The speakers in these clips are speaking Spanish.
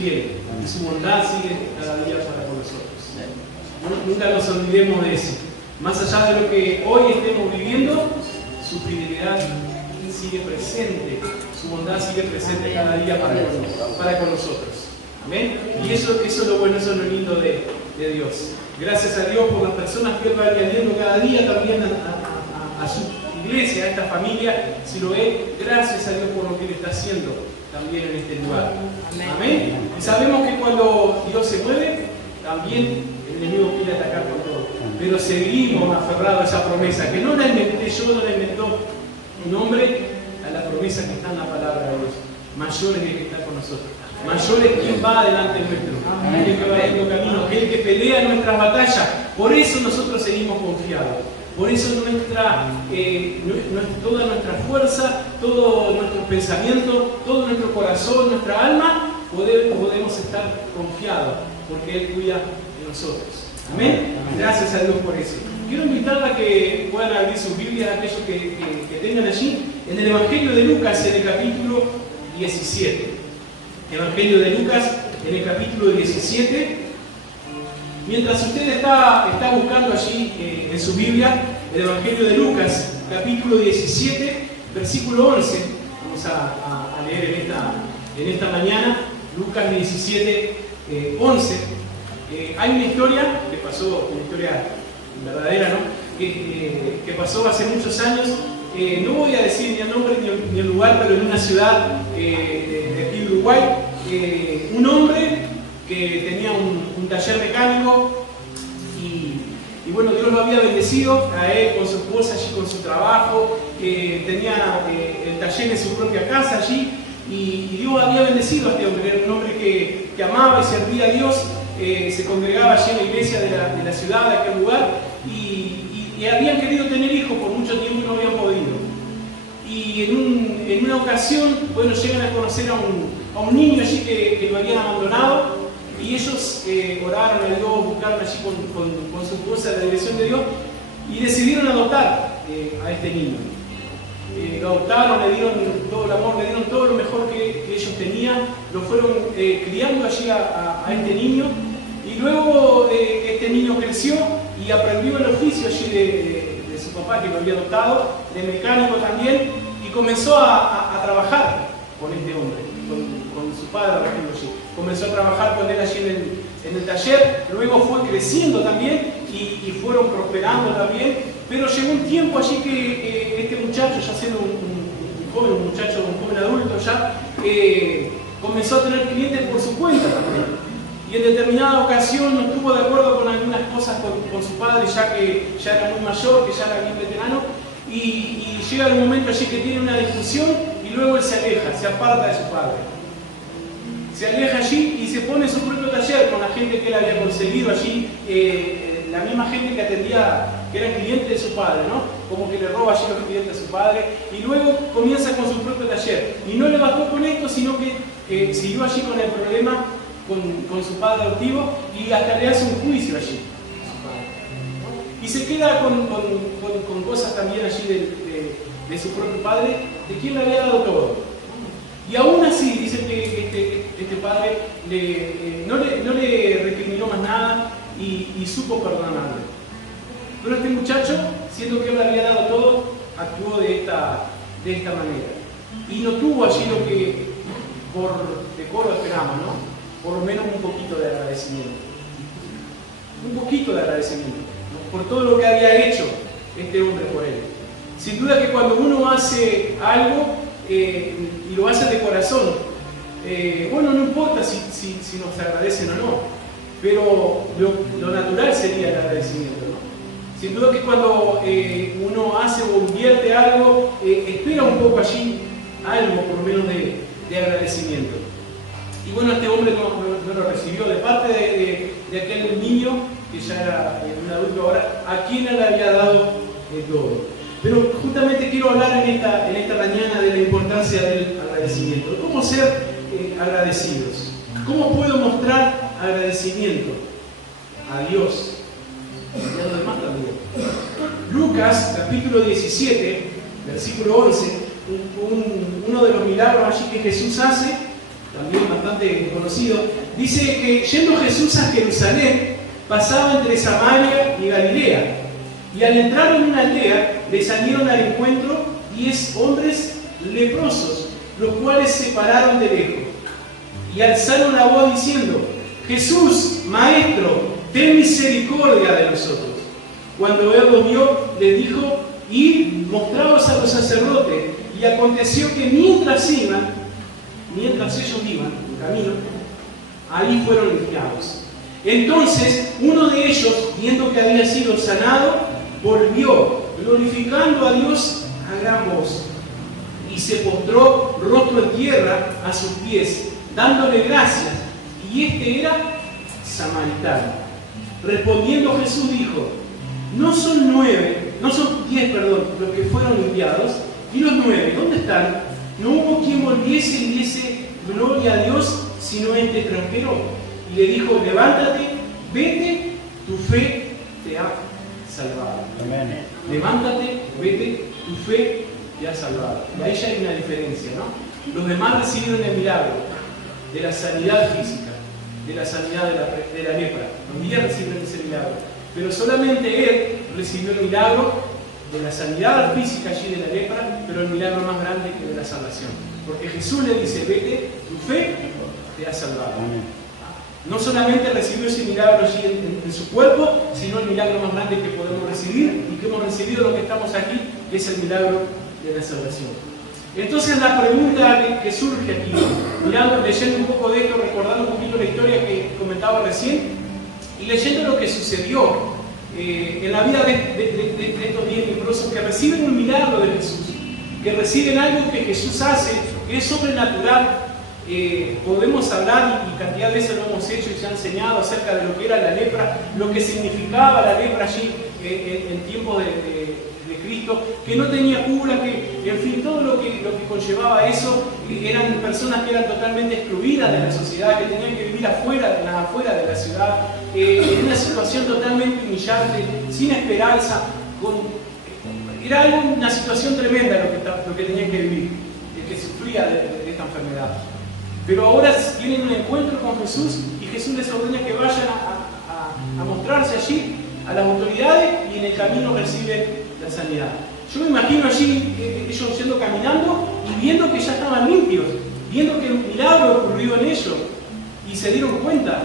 fiel y su bondad sigue cada día para con nosotros. Nunca nos olvidemos de eso. Más allá de lo que hoy estemos viviendo, su fidelidad sigue presente, su bondad sigue presente cada día para con nosotros. ¿Amén? Y eso es lo bueno, eso es lo lindo de Dios. Gracias a Dios por las personas que Él va añadiendo cada día también a su iglesia, a esta familia. Si lo ve, gracias a Dios por lo que Él está haciendo también en este lugar. Amén. Y sabemos que cuando Dios se mueve, también el enemigo quiere atacar con todo. Pero seguimos aferrados a esa promesa, que no la inventé yo, no la inventó un hombre, a la promesa que está en la palabra de Dios. Mayor es el que está con nosotros. Mayor es quien va adelante nuestro, el que va abriendo camino, el que pelea nuestras batallas. Por eso nosotros seguimos confiados. Por eso toda nuestra fuerza, todo nuestro pensamiento, todo nuestro corazón, nuestra alma, podemos estar confiados, porque Él cuida de nosotros. Amén. Gracias a Dios por eso. Quiero invitarla a que puedan abrir sus Biblias, aquellos que tengan allí, en el Evangelio de Lucas, en el capítulo 17. Evangelio de Lucas, en el capítulo 17. Mientras usted está buscando allí en su Biblia, el Evangelio de Lucas, capítulo 17, versículo 11. Vamos a leer en esta mañana, Lucas 17, 11. Hay una historia que pasó, una historia verdadera, ¿no? Que pasó hace muchos años. No voy a decir ni el nombre ni el lugar, pero en una ciudad de aquí de Uruguay, un hombre que tenía un taller mecánico y bueno, Dios lo había bendecido a él con su esposa allí, con su trabajo, tenía el taller en su propia casa allí y Dios había bendecido a este hombre. Era un hombre que amaba y servía a Dios, se congregaba allí en la iglesia de la ciudad, de aquel lugar, y habían querido tener hijos por mucho tiempo y no habían podido. Y en una ocasión, bueno, llegan a conocer a un niño allí que lo habían abandonado, y ellos oraron a Dios, buscaron allí con su esposa la dirección de Dios, y decidieron adoptar a este niño. Lo adoptaron, le dieron todo el amor, le dieron todo lo mejor que ellos tenían, lo fueron criando allí a este niño, y luego este niño creció y aprendió el oficio allí de su papá, que lo había adoptado, de mecánico también, y comenzó a trabajar con este hombre, con su padre allí. Comenzó a trabajar con él allí en el taller, luego fue creciendo también y fueron prosperando también, pero llegó un tiempo allí que este muchacho, ya siendo un joven adulto ya, comenzó a tener clientes por su cuenta también. Y en determinada ocasión no estuvo de acuerdo con algunas cosas con su padre, ya que ya era muy mayor, que ya era bien veterano, y llega el momento allí que tiene una discusión y luego él se aleja, se aparta de su padre. Se aleja allí y se pone en su propio taller con la gente que él había conseguido allí, la misma gente que atendía, que eran clientes de su padre, ¿no? Como que le roba allí los clientes a su padre, y luego comienza con su propio taller. Y no le bastó con esto, sino que siguió allí con el problema con su padre adoptivo, y hasta le hace un juicio allí a su padre, ¿no? Y se queda con cosas también allí de su propio padre, de quien le había dado todo. Y aún así, dice que este padre no le recriminó más nada y supo perdonarle. Pero este muchacho, siendo que él le había dado todo, actuó de esta manera. Y no tuvo allí lo que por decoro esperamos, ¿no? Por lo menos un poquito de agradecimiento. Un poquito de agradecimiento, ¿no? Por todo lo que había hecho este hombre por él. Sin duda que cuando uno hace algo y lo hace de corazón, bueno, no importa si nos agradecen o no, pero lo natural sería el agradecimiento, ¿no? Sin duda que cuando uno hace o invierte algo, espera un poco allí algo por lo menos de agradecimiento. Y bueno, este hombre no lo recibió de parte de aquel niño, que ya era un adulto ahora, a quien él había dado todo. Pero justamente quiero hablar en esta mañana de la importancia del agradecimiento. ¿Cómo ser agradecidos? ¿Cómo puedo mostrar agradecimiento a Dios y a los demás también? Lucas, capítulo 17, versículo 11, uno de los milagros allí que Jesús hace, también bastante conocido, dice que yendo Jesús a Jerusalén, pasaba entre Samaria y Galilea, y al entrar en una aldea, le salieron al encuentro 10 hombres leprosos, los cuales se pararon de lejos, y alzaron la voz diciendo: Jesús, Maestro, ten misericordia de nosotros. Cuando él lo vio, le dijo: id, mostraos a los sacerdotes. Y aconteció que mientras ellos iban en camino, ahí fueron limpiados. Entonces uno de ellos, viendo que había sido sanado, volvió, glorificando a Dios a gran voz, y se postró rostro en tierra a sus pies, dándole gracias. Y este era samaritano. Respondiendo Jesús dijo: no son 10, los que fueron limpiados, y los 9, ¿dónde están? No hubo quien volviese y diese gloria a Dios, sino este extranjero. Y le dijo: levántate, vete, tu fe te ha salvado. Amén. Levántate, vete, tu fe te ha salvado. Y ahí ya hay una diferencia, ¿no? Los demás recibieron el milagro de la sanidad física, de la sanidad de la lepra. Los 10 recibieron ese milagro. Pero solamente él recibió el milagro de la sanidad física allí de la lepra, pero el milagro más grande que de la salvación. Porque Jesús le dice: vete, tu fe te ha salvado. No solamente recibió ese milagro allí en su cuerpo, sino el milagro más grande que podemos recibir y que hemos recibido los que estamos aquí, que es el milagro de la salvación. Entonces la pregunta que surge aquí, leyendo un poco de esto, recordando un poquito la historia que comentaba recién, y leyendo lo que sucedió en la vida de estos 10 leprosos que reciben un milagro de Jesús, que reciben algo que Jesús hace, que es sobrenatural. Podemos hablar, y cantidad de veces lo hemos hecho y se ha enseñado acerca de lo que era la lepra, lo que significaba la lepra allí en tiempos de Cristo, que no tenía cura, que en fin, todo lo que conllevaba eso. Eran personas que eran totalmente excluidas de la sociedad, que tenían que vivir afuera de la ciudad, en una situación totalmente humillante, sin esperanza. Era una situación tremenda lo que tenían que vivir, el que sufría de esta enfermedad. Pero ahora tienen un encuentro con Jesús y Jesús les ordena que vayan a mostrarse allí a las autoridades, y en el camino reciben la sanidad. Yo me imagino allí ellos yendo caminando y viendo que ya estaban limpios, viendo que el milagro ocurrió en ellos, y se dieron cuenta.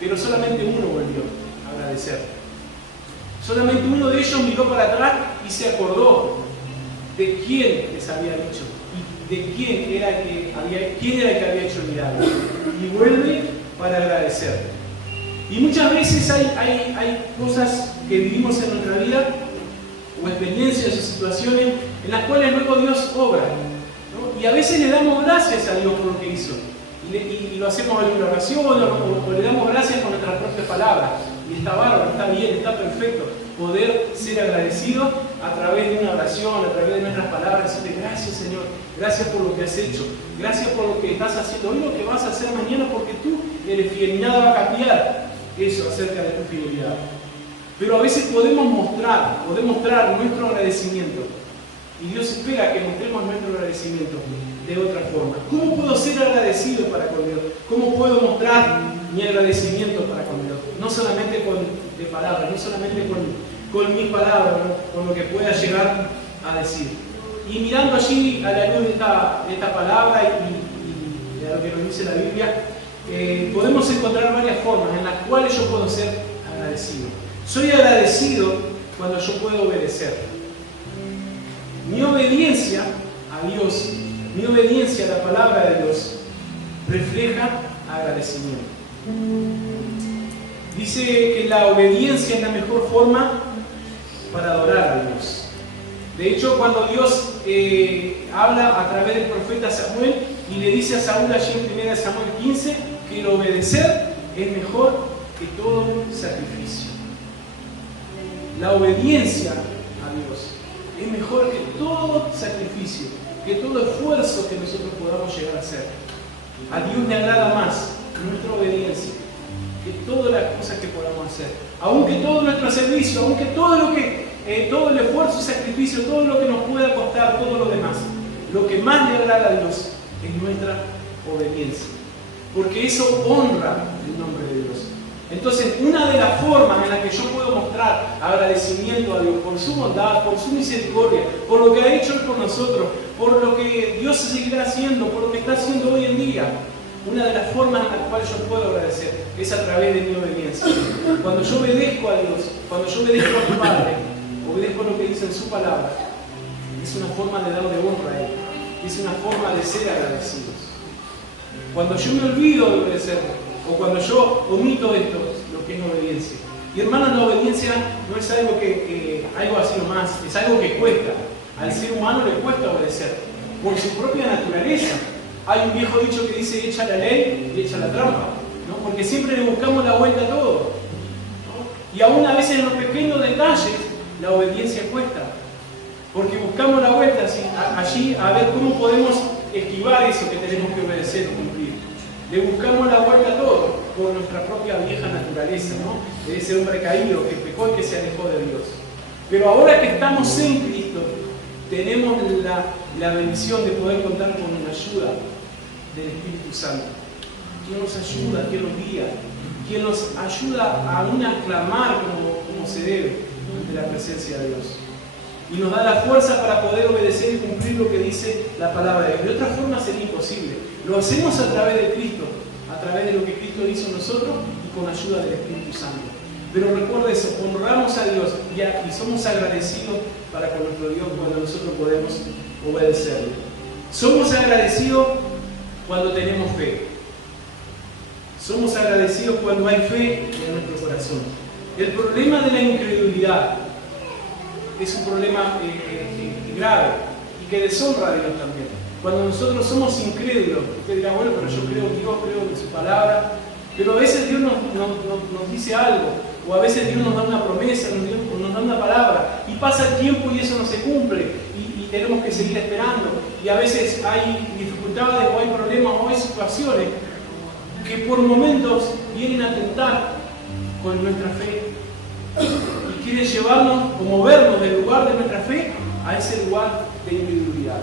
Pero solamente uno volvió a agradecer. Solamente uno de ellos miró para atrás y se acordó de quién les había dicho, de quién era el que había hecho el milagro, y vuelve para agradecer. Y muchas veces hay cosas que vivimos en nuestra vida, o experiencias o situaciones en las cuales luego Dios obra, ¿no? Y a veces le damos gracias a Dios por lo que hizo, y lo hacemos en una oración, o le damos gracias con nuestras propias palabras, y está bárbaro, está bien, está perfecto poder ser agradecido a través de una oración, a través de nuestras palabras, decirle: gracias, Señor, gracias por lo que has hecho, gracias por lo que estás haciendo hoy, lo que vas a hacer mañana, porque tú eres fiel y nada va a cambiar eso acerca de tu fidelidad. Pero a veces podemos mostrar nuestro agradecimiento, y Dios espera que mostremos nuestro agradecimiento de otra forma. ¿Cómo puedo ser agradecido para con Dios? ¿Cómo puedo mostrar mi agradecimiento para con Dios? No solamente de palabras, no solamente con mis palabras, ¿no? Con lo que pueda llegar a decir. Y mirando allí a la luz de esta palabra y a lo que nos dice la Biblia, podemos encontrar varias formas en las cuales yo puedo ser agradecido. Soy agradecido cuando yo puedo obedecer. Mi obediencia a Dios, mi obediencia a la palabra de Dios, refleja agradecimiento. Dice que la obediencia es la mejor forma para adorar a Dios. De hecho, cuando Dios habla a través del profeta Samuel y le dice a Saúl allí en 1 Samuel 15 que el obedecer es mejor que todo sacrificio. La obediencia a Dios es mejor que todo sacrificio, que todo esfuerzo que nosotros podamos llegar a hacer. A Dios le agrada más nuestra obediencia que todas las cosas que podamos hacer. Aunque todo nuestro servicio, aunque todo el esfuerzo y sacrificio, todo lo que nos pueda costar, todo lo demás. Lo que más le agrada a Dios es nuestra obediencia. Porque eso honra el nombre de Dios. Entonces, una de las formas en las que yo puedo mostrar agradecimiento a Dios por su bondad, por su misericordia, por lo que ha hecho Él por nosotros, por lo que Dios seguirá haciendo, por lo que está haciendo hoy en día, una de las formas en las cuales yo puedo agradecer es a través de mi obediencia. Cuando yo obedezco a Dios, cuando yo obedezco a mi Padre, obedezco lo que dice en su palabra, es una forma de darle honra a Él, es una forma de ser agradecidos. Cuando yo me olvido de obedecerlo, o cuando yo omito esto, lo que es obediencia. Y hermanos, la obediencia no es algo algo así nomás, es algo que cuesta. Al ser humano le cuesta obedecer, por su propia naturaleza. Hay un viejo dicho que dice, echa la ley y echa la trampa, ¿no? Porque siempre le buscamos la vuelta a todo, ¿no? Y aún a veces en los pequeños detalles, la obediencia cuesta. Porque buscamos la vuelta allí a ver cómo podemos esquivar eso que tenemos que obedecer o cumplir. Le buscamos la vuelta a todo por nuestra propia vieja naturaleza, ¿no? De ese hombre caído que pecó y que se alejó de Dios. Pero ahora que estamos en Cristo, tenemos la bendición de poder contar con la ayuda del Espíritu Santo, quien nos ayuda, quien nos guía, quien nos ayuda aún a clamar como se debe ante la presencia de Dios. Y nos da la fuerza para poder obedecer y cumplir lo que dice la palabra de Dios. De otra forma sería imposible. Lo hacemos a través de Cristo, a través de lo que Cristo hizo en nosotros y con ayuda del Espíritu Santo. Pero recuerda eso, honramos a Dios y somos agradecidos para con nuestro Dios cuando nosotros podemos obedecerle. Somos agradecidos cuando tenemos fe. Somos agradecidos cuando hay fe en nuestro corazón. El problema de la incredulidad es un problema grave y que deshonra a Dios también. Cuando nosotros somos incrédulos, usted dirá, bueno, pero yo creo en Dios, creo en su palabra, pero a veces Dios nos dice algo, o a veces Dios nos da una promesa, nos da una palabra, y pasa el tiempo y eso no se cumple, y tenemos que seguir esperando, y a veces hay dificultades, o hay problemas, o hay situaciones que por momentos vienen a tentar con nuestra fe, y quieren llevarnos o movernos del lugar de nuestra fe a ese lugar de incredulidad.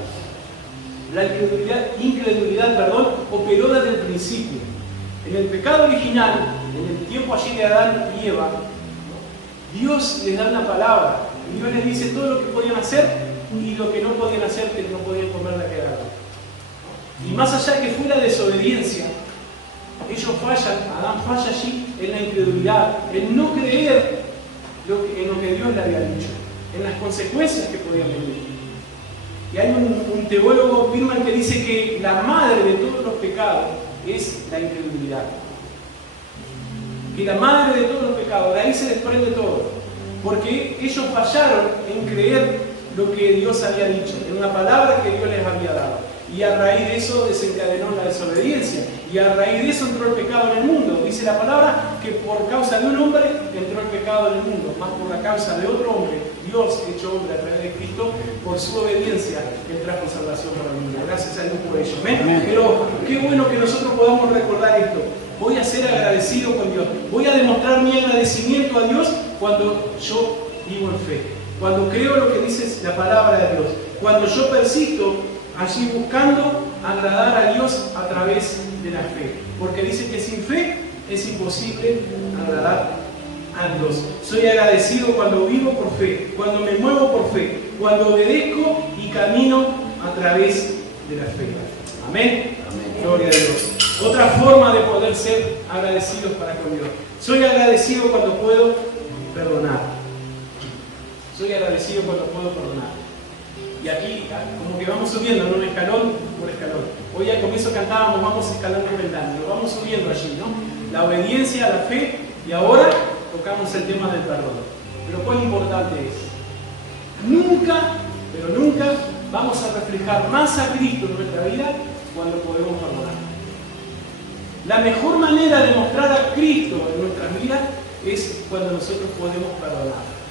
La incredulidad, operó desde el principio. En el pecado original, en el tiempo allí de Adán y Eva, Dios les da una palabra. Y Dios les dice todo lo que podían hacer y lo que no podían hacer, que no podían comer de aquel árbol. Y más allá que fue la desobediencia, ellos fallan, Adán falla allí en la incredulidad, en no creer en lo que Dios le había dicho, en las consecuencias que podían venir. Y hay un teólogo, Birman, que dice que la madre de todos los pecados es la incredulidad. Que la madre de todos los pecados, de ahí se desprende todo. Porque ellos fallaron en creer lo que Dios había dicho, en una palabra que Dios les había dado. Y a raíz de eso desencadenó la desobediencia. Y a raíz de eso entró el pecado en el mundo. Dice la palabra que por causa de un hombre entró el pecado en el mundo. Más por la causa de otro hombre, Dios hecho hombre a través de Cristo, por su obediencia, Él trajo salvación para el mundo. Gracias a Dios por ello. ¿Amén? Pero qué bueno que nosotros podamos recordar esto. Voy a ser agradecido con Dios. Voy a demostrar mi agradecimiento a Dios cuando yo vivo en fe. Cuando creo lo que dice la palabra de Dios. Cuando yo persisto allí buscando agradar a Dios a través de la fe. Porque dice que sin fe es imposible agradar a Dios. Soy agradecido cuando vivo por fe, cuando me muevo por fe, cuando obedezco y camino a través de la fe. Amén. Amén. Gloria a Dios. Otra forma de poder ser agradecidos para con Dios. Soy agradecido cuando puedo perdonar. Soy agradecido cuando puedo perdonar. Y aquí, como que vamos subiendo, ¿no? Escalón por escalón. Hoy al comienzo cantábamos, vamos escalando por el año, lo vamos subiendo allí, ¿no? La obediencia, la fe, y ahora tocamos el tema del perdón. Pero cuán importante es. Nunca, pero nunca vamos a reflejar más a Cristo en nuestra vida cuando podemos perdonar. La mejor manera de mostrar a Cristo en nuestras vidas es cuando nosotros podemos perdonar.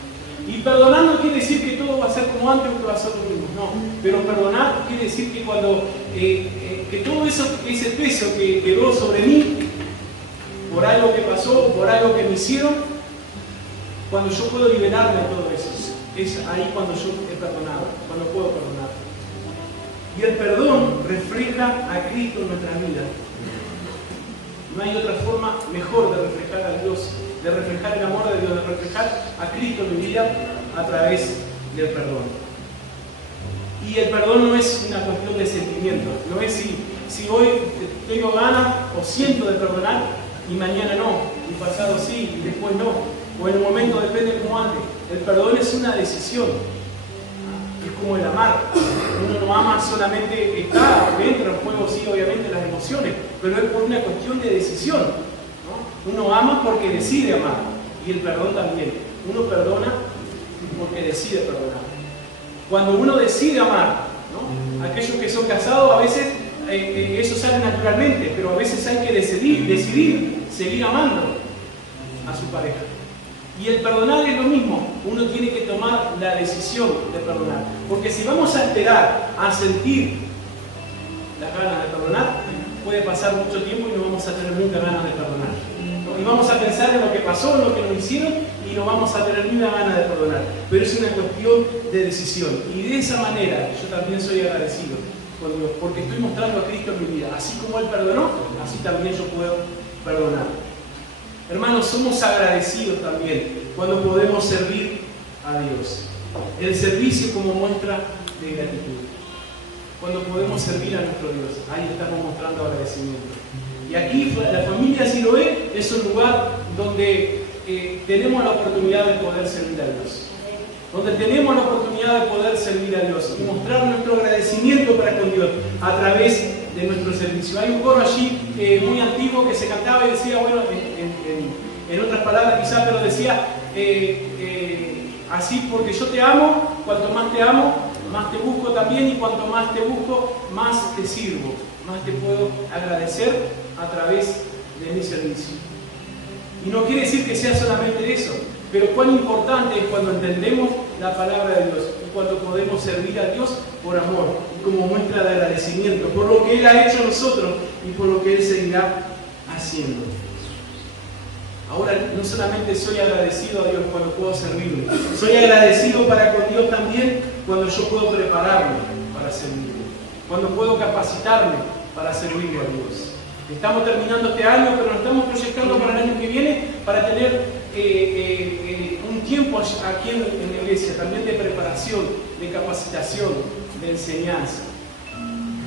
Y perdonar no quiere decir que todo va a ser como antes o que va a ser lo mismo, no. Pero perdonar quiere decir que cuando que todo eso, ese peso que quedó sobre mí, por algo que pasó, por algo que me hicieron, cuando yo puedo liberarme de todo eso, es ahí cuando yo he perdonado, cuando puedo perdonar. Y el perdón refleja a Cristo en nuestra vida. No hay otra forma mejor de reflejar a Dios, de reflejar el amor de Dios, de reflejar a Cristo en mi vida a través del perdón. Y el perdón no es una cuestión de sentimientos, no es si hoy tengo ganas o siento de perdonar y mañana no, y pasado sí y después no, o en el momento depende como antes. El perdón es una decisión, es como el amar. Uno no ama solamente, está dentro del juego, sí, obviamente las emociones, pero es por una cuestión de decisión, ¿no? Uno ama porque decide amar, y el perdón también. Uno perdona porque decide perdonar. Cuando uno decide amar, ¿no? Aquellos que son casados, a veces eso sale naturalmente, pero a veces hay que decidir seguir amando a su pareja. Y el perdonar es lo mismo, uno tiene que tomar la decisión de perdonar. Porque si vamos a esperar a sentir las ganas de perdonar, puede pasar mucho tiempo y no vamos a tener nunca ganas de perdonar. Y vamos a pensar en lo que pasó, en lo que nos hicieron, y no vamos a tener ni una gana de perdonar. Pero es una cuestión de decisión. Y de esa manera yo también soy agradecido con Dios, porque estoy mostrando a Cristo en mi vida. Así como Él perdonó, así también yo puedo perdonar. Hermanos, somos agradecidos también cuando podemos servir a Dios. El servicio como muestra de gratitud. Cuando podemos servir a nuestro Dios, ahí estamos mostrando agradecimiento. Y aquí la familia Siloé es un lugar donde tenemos la oportunidad de poder servir a Dios. Donde tenemos la oportunidad de poder servir a Dios y mostrar nuestro agradecimiento para con Dios a través de nuestro servicio. Hay un coro allí muy antiguo que se cantaba y decía, bueno, en otras palabras quizás, pero decía así: porque yo te amo, cuanto más te amo, más te busco también, y cuanto más te busco, más te sirvo, más te puedo agradecer a través de mi servicio. Y no quiere decir que sea solamente eso, pero cuán importante es cuando entendemos la palabra de Dios y cuando podemos servir a Dios por amor y como muestra de agradecimiento por lo que Él ha hecho a nosotros y por lo que Él seguirá haciendo. Ahora, no solamente soy agradecido a Dios cuando puedo servirle, soy agradecido para con Dios también cuando yo puedo prepararme para servirle, cuando puedo capacitarme para servirle a Dios. Estamos terminando este año, pero nos estamos proyectando para el año que viene para tener un tiempo aquí en la iglesia, también de preparación, de capacitación, de enseñanza.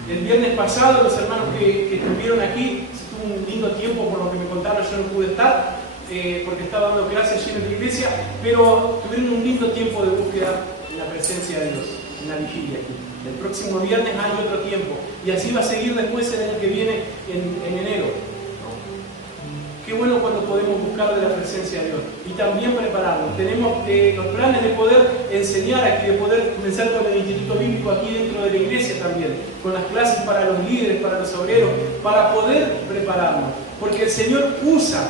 El viernes pasado, los hermanos que estuvieron aquí, se tuvo un lindo tiempo, por lo que me contaron, yo no pude estar, porque estaba dando clases allí en la iglesia, pero tuvieron un lindo tiempo de búsqueda en la presencia de Dios, en la vigilia aquí. El próximo viernes hay otro tiempo, y así va a seguir después el año que viene en enero. Qué bueno cuando podemos buscar de la presencia de Dios y también prepararnos. Tenemos los planes de poder enseñar aquí, de poder comenzar con el Instituto Bíblico aquí dentro de la iglesia también, con las clases para los líderes, para los obreros, para poder prepararnos. Porque el Señor usa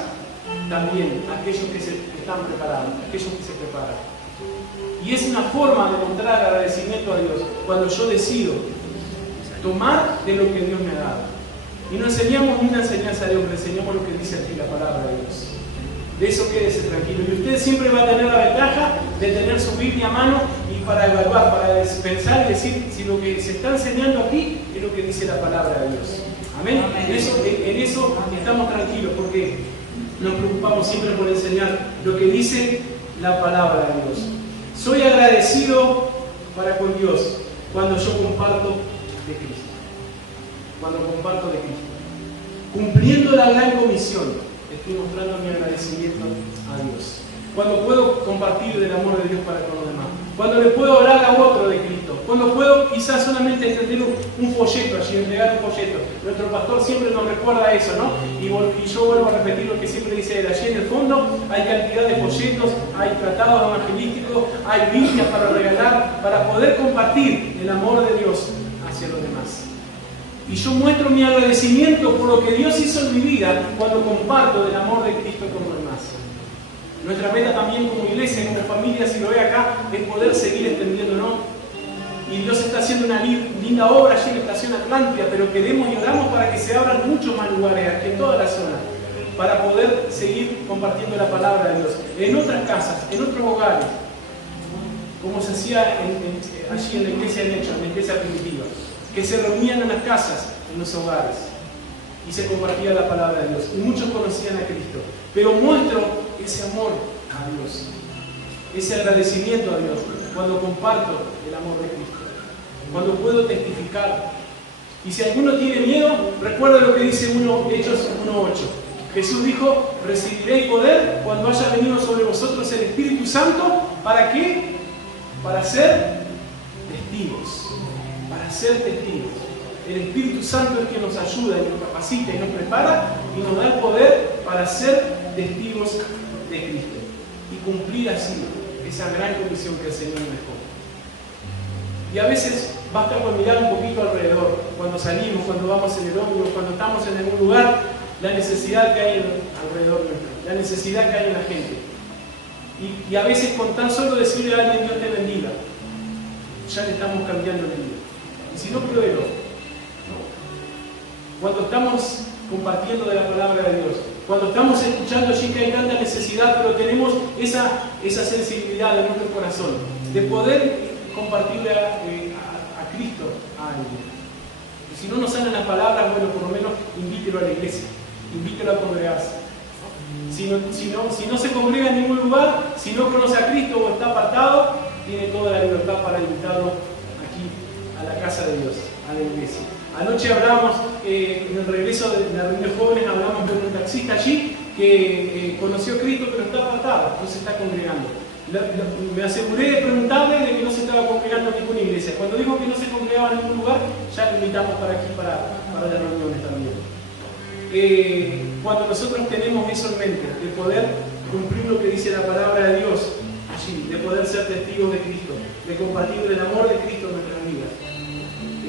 también a aquellos que están preparados, a aquellos que se preparan. Y es una forma de mostrar agradecimiento a Dios cuando yo decido tomar de lo que Dios me ha dado. Y no enseñamos una enseñanza de hombre, enseñamos lo que dice aquí la palabra de Dios. De eso quédese tranquilo. Y usted siempre va a tener la ventaja de tener su Biblia a mano y para evaluar, para pensar y decir si lo que se está enseñando aquí es lo que dice la palabra de Dios. Amén. En eso estamos tranquilos porque nos preocupamos siempre por enseñar lo que dice la palabra de Dios. Soy agradecido para con Dios cuando yo comparto de Cristo. Cuando comparto de Cristo. Cumpliendo la gran comisión, estoy mostrando mi agradecimiento a Dios. Cuando puedo compartir del amor de Dios para con los demás. Cuando le puedo hablar a otro de Cristo. Cuando puedo quizás solamente extender un folleto allí, entregar un folleto. Nuestro pastor siempre nos recuerda eso, ¿no? Y yo vuelvo a repetir lo que siempre dice él. Allí en el fondo hay cantidad de folletos, hay tratados evangelísticos, hay Biblias para regalar, para poder compartir el amor de Dios hacia los demás. Y yo muestro mi agradecimiento por lo que Dios hizo en mi vida cuando comparto del amor de Cristo con los demás. Nuestra meta también como iglesia, como familia, si lo ve acá, es poder seguir extendiéndonos. Y Dios está haciendo una linda obra allí en la Estación Atlántida, pero queremos y oramos para que se abran muchos más lugares aquí en toda la zona, para poder seguir compartiendo la palabra de Dios. En otras casas, en otros hogares, como se hacía allí en la iglesia de Hecho, en la iglesia primitiva. que se reunían en las casas, en los hogares, y se compartía la palabra de Dios. Y muchos conocían a Cristo. Pero muestro ese amor a Dios, ese agradecimiento a Dios, cuando comparto el amor de Cristo, cuando puedo testificar. Y si alguno tiene miedo, recuerda lo que dice Hechos 1:8. Jesús dijo: recibiréis poder cuando haya venido sobre vosotros el Espíritu Santo. ¿Para qué? Para ser testigos. Para ser testigos. El Espíritu Santo es quien nos ayuda y nos capacita y nos prepara y nos da el poder para ser testigos de Cristo y cumplir así esa gran comisión que el Señor nos dejó. Y a veces basta con mirar un poquito alrededor, cuando salimos, cuando vamos en el ómnibus, cuando estamos en algún lugar, la necesidad que hay alrededor nuestro, la necesidad que hay en la gente. Y a veces con tan solo decirle a alguien Dios te bendiga, ya le estamos cambiando la vida. Y si no, pruébelo. Cuando estamos compartiendo de la palabra de Dios, cuando estamos escuchando allí que hay tanta necesidad, pero tenemos esa sensibilidad en nuestro corazón de poder compartirle a Cristo a alguien. Y si no nos salen las palabras, bueno, por lo menos invítelo a la iglesia, invítelo a congregarse. Si no se congrega en ningún lugar, si no conoce a Cristo o está apartado, tiene toda la libertad para invitarlo aquí a la casa de Dios, a la iglesia. Anoche hablamos, en el regreso de la reunión de jóvenes, hablamos con un taxista allí que conoció a Cristo pero está apartado, no se está congregando. Me aseguré de preguntarle de que no se estaba congregando en ninguna iglesia. Cuando dijo que no se congregaba en ningún lugar, ya lo invitamos para aquí, para las reuniones también. Cuando nosotros tenemos eso en mente, de poder cumplir lo que dice la palabra de Dios allí, de poder ser testigos de Cristo, de compartir el amor de Cristo en nuestras vidas,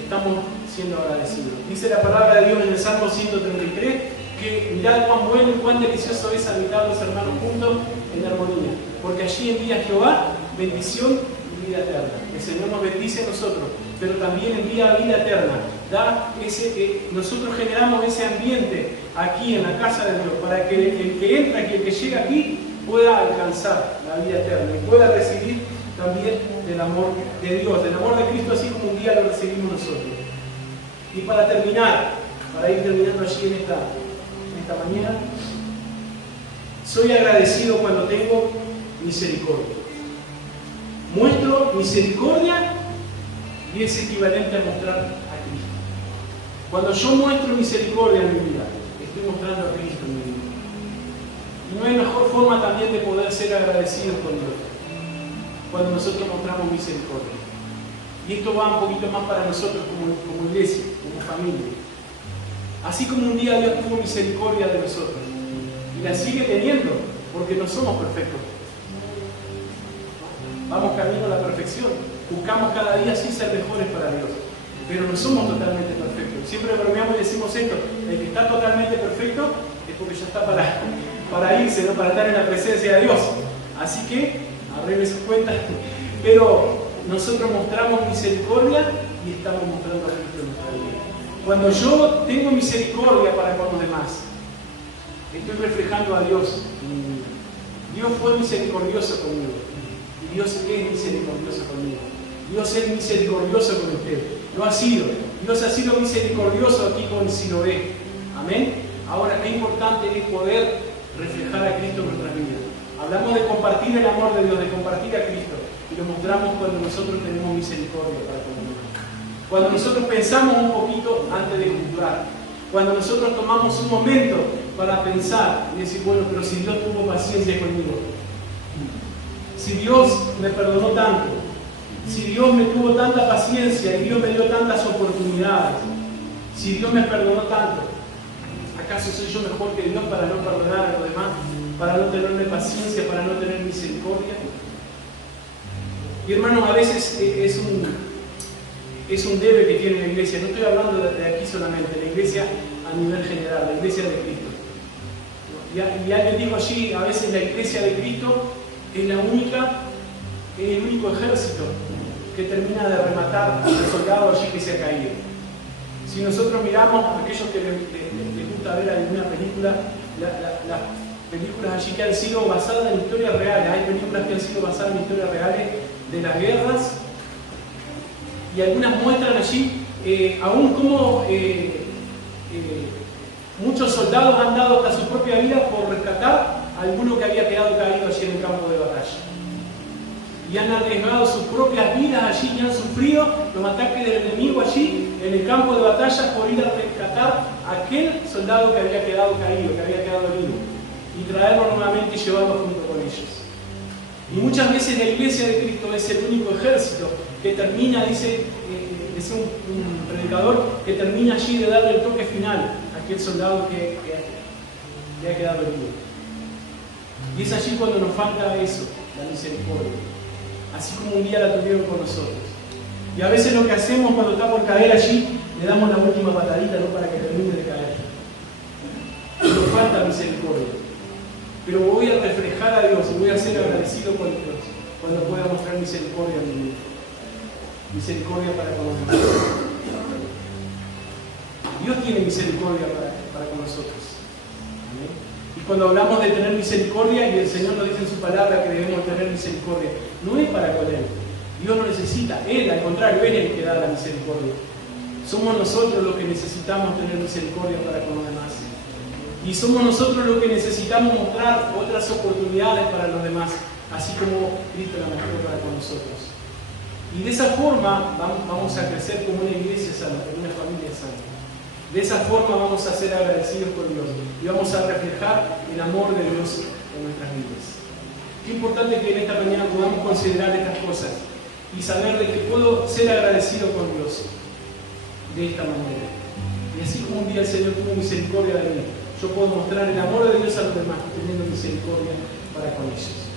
estamos siendo agradecidos. Dice la palabra de Dios en el Salmo 133 que mirad cuán bueno y cuán delicioso es habitar los hermanos juntos en armonía, porque allí envía Jehová bendición y vida eterna. El Señor nos bendice a nosotros, pero también envía vida eterna. Nosotros generamos ese ambiente aquí en la casa de Dios para que el que entra y el que llega aquí pueda alcanzar la vida eterna y pueda recibir también del amor de Dios, del amor de Cristo, así como un día lo recibimos nosotros. Y para terminar, para ir terminando allí en esta mañana, soy agradecido cuando tengo misericordia. Muestro misericordia y es equivalente a mostrar a Cristo. Cuando yo muestro misericordia en mi vida, estoy mostrando a Cristo en mi vida. Y no hay mejor forma también de poder ser agradecidos con Dios, cuando nosotros mostramos misericordia. Y esto va un poquito más para nosotros como iglesia, como familia. Así como un día Dios tuvo misericordia de nosotros, y la sigue teniendo, porque no somos perfectos. Vamos camino a la perfección, buscamos cada día sí ser mejores para Dios, pero no somos totalmente perfectos. Siempre bromeamos y decimos esto: el que está totalmente perfecto es porque ya está para irse, ¿no? Para estar en la presencia de Dios. Así que arregle sus cuentas, pero nosotros mostramos misericordia y estamos mostrando a Cristo en nuestra vida. Cuando yo tengo misericordia para con los demás, estoy reflejando a Dios. Dios fue misericordioso conmigo y Dios es misericordioso conmigo. Dios es misericordioso con usted. Lo ha sido. Dios ha sido misericordioso aquí con Siloé. Amén. Ahora, qué importante es poder reflejar a Cristo en nuestras vidas. Hablamos de compartir el amor de Dios, de compartir a Cristo, y lo mostramos cuando nosotros tenemos misericordia para con Dios. Cuando nosotros pensamos un poquito antes de juzgar, cuando nosotros tomamos un momento para pensar y decir, bueno, pero si Dios tuvo paciencia conmigo, si Dios me perdonó tanto, si Dios me tuvo tanta paciencia y Dios me dio tantas oportunidades, si Dios me perdonó tanto, ¿acaso soy yo mejor que Dios para no perdonar a los demás, para no tenerle paciencia, para no tener misericordia? Y hermanos, a veces es un debe que tiene la iglesia. No estoy hablando de aquí solamente, la iglesia a nivel general, la iglesia de Cristo. Y alguien dijo allí, a veces la iglesia de Cristo es el único ejército que termina de rematar al soldado allí que se ha caído. Si nosotros miramos a aquellos que les gusta ver alguna película, las películas allí que han sido basadas en historias reales, hay películas que han sido basadas en historias reales de las guerras, y algunas muestran allí aún como muchos soldados han dado hasta su propia vida por rescatar a alguno que había quedado caído allí en el campo de batalla. Y han arriesgado sus propias vidas allí y han sufrido los ataques del enemigo allí en el campo de batalla por ir a rescatar a aquel soldado que había quedado caído, que había quedado herido, y traerlo nuevamente y llevarlo junto con ellos. Y muchas veces la iglesia de Cristo es el único ejército que termina, dice un predicador, que termina allí de darle el toque final a aquel soldado que ha quedado herido. Y es allí cuando nos falta eso, la misericordia. Así como un día la tuvieron con nosotros. Y a veces lo que hacemos cuando está por caer allí, le damos la última patadita, ¿no?, para que termine de caer. Nos falta misericordia. Pero voy a reflejar a Dios y voy a ser agradecido con Dios cuando pueda mostrar misericordia a mi vida. Misericordia para con nosotros. Dios tiene misericordia para con nosotros. ¿Amén? Y cuando hablamos de tener misericordia, y el Señor nos dice en su palabra que debemos tener misericordia, no es para con Él. Dios no necesita, Él, al contrario, Él es el que da la misericordia. Somos nosotros los que necesitamos tener misericordia para con los demás. Y somos nosotros los que necesitamos mostrar otras oportunidades para los demás, así como Cristo la mostró para con nosotros. Y de esa forma vamos a crecer como una iglesia santa, como una familia santa. De esa forma vamos a ser agradecidos con Dios y vamos a reflejar el amor de Dios en nuestras vidas. Qué importante que en esta mañana podamos considerar estas cosas y saber de que puedo ser agradecido con Dios de esta manera. Y así como un día el Señor tuvo misericordia de mí, yo puedo mostrar el amor de Dios a los demás teniendo misericordia para con ellos.